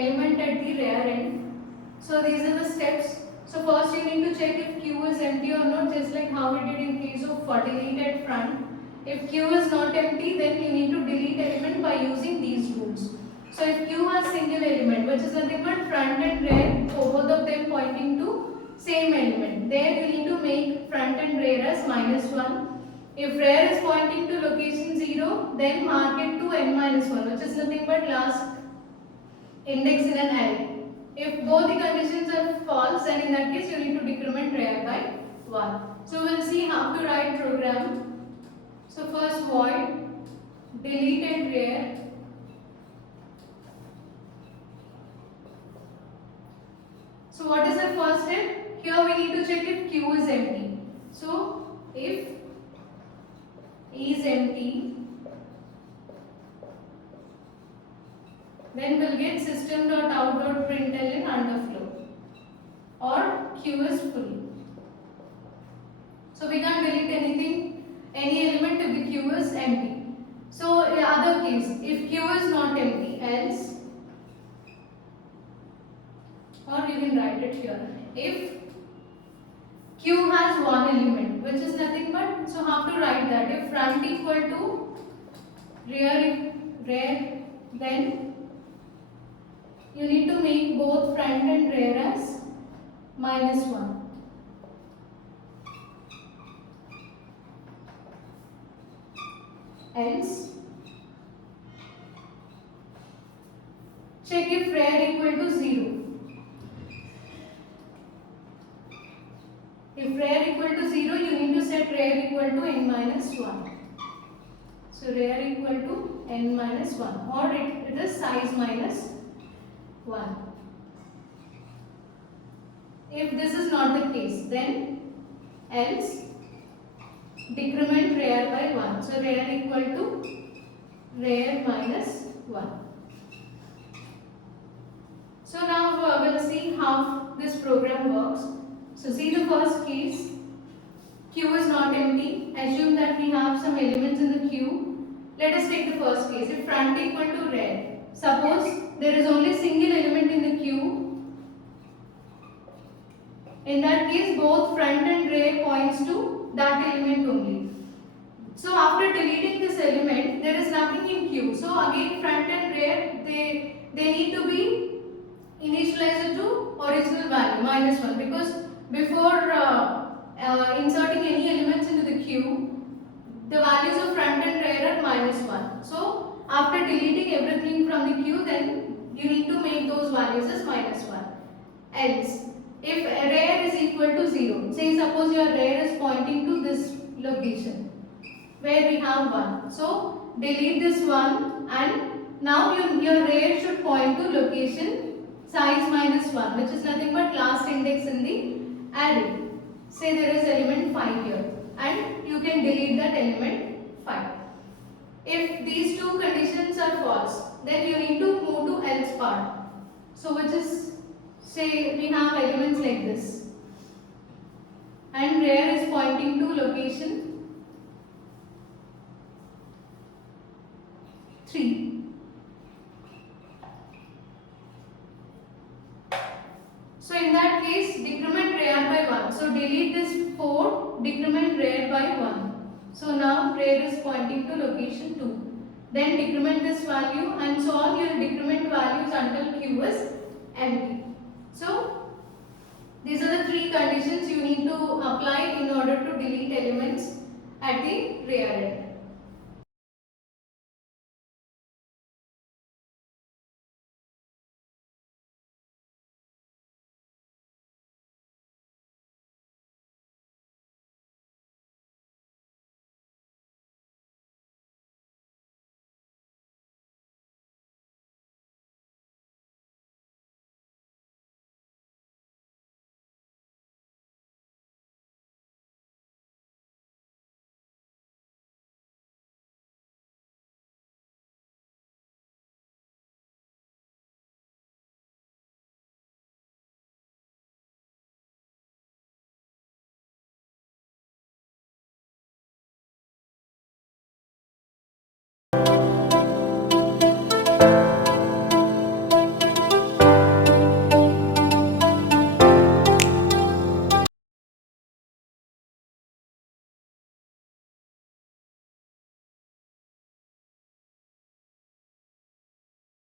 element at the rear end. So these are the steps. So first you need to check if Q is empty or not, just like how we did in case of delete at front. If Q is not empty, then you need to delete element by using these rules. So if Q has single element, which is nothing but front and rear, both of them pointing to same element, there you need to make front and rear as -1. If rear is pointing to location 0, then mark it to n-1, which is nothing but last index in an array. If both the conditions are false, then in that case you need to decrement rear by 1. So we'll see how to write program. So first void deleted rear So what is the first step? Here we need to check if Q is empty. So if E is empty, then we'll get system.out.println underflow, or Q is full. So we can't delete anything, any element if the Q is empty. So in other case, if Q is not empty, else, or you can write it here, if Q has one element, which is nothing but, so how to write that? If front equal to rear, then you need to make both front and rear as -1. Else, check if rear equal to 0. If rear equal to 0, you need to set rear equal to n-1. So rear equal to n-1, or it is size -1. If this is not the case, then else decrement rear by 1. So rear equal to rear -1. So now we'll see how this program works. So see the first case, Q is not empty. Assume that we have some elements in the Q. Let us take the first case, if front equal to rear. Suppose there is only single element in the Q. In that case, both front and rear points to that element only. So after deleting this element, there is nothing in Q. So again, front and rear, they need to be initialized to original value -1, because before inserting any elements into the Q, the values of front and rear are -1. So after deleting everything from the Q, then you need to make those values as -1. Else, if rear is equal to 0, say suppose your rear is pointing to this location where we have 1. So delete this 1, and now your rear should point to location size -1, which is nothing but last index in the array. Say there is element 5 here, and you can delete that element 5. If these two conditions are false, then you need to move to else part. So which is, say we have elements like this, and rear is pointing to location 3. So in that case, decrement rear by 1. So delete this 4, decrement rear by 1. So now rear is pointing to location 2. Then decrement this value, and so on. You will decrement values until Q is empty. So these are the 3 conditions you need to apply in order to delete elements at the rear end.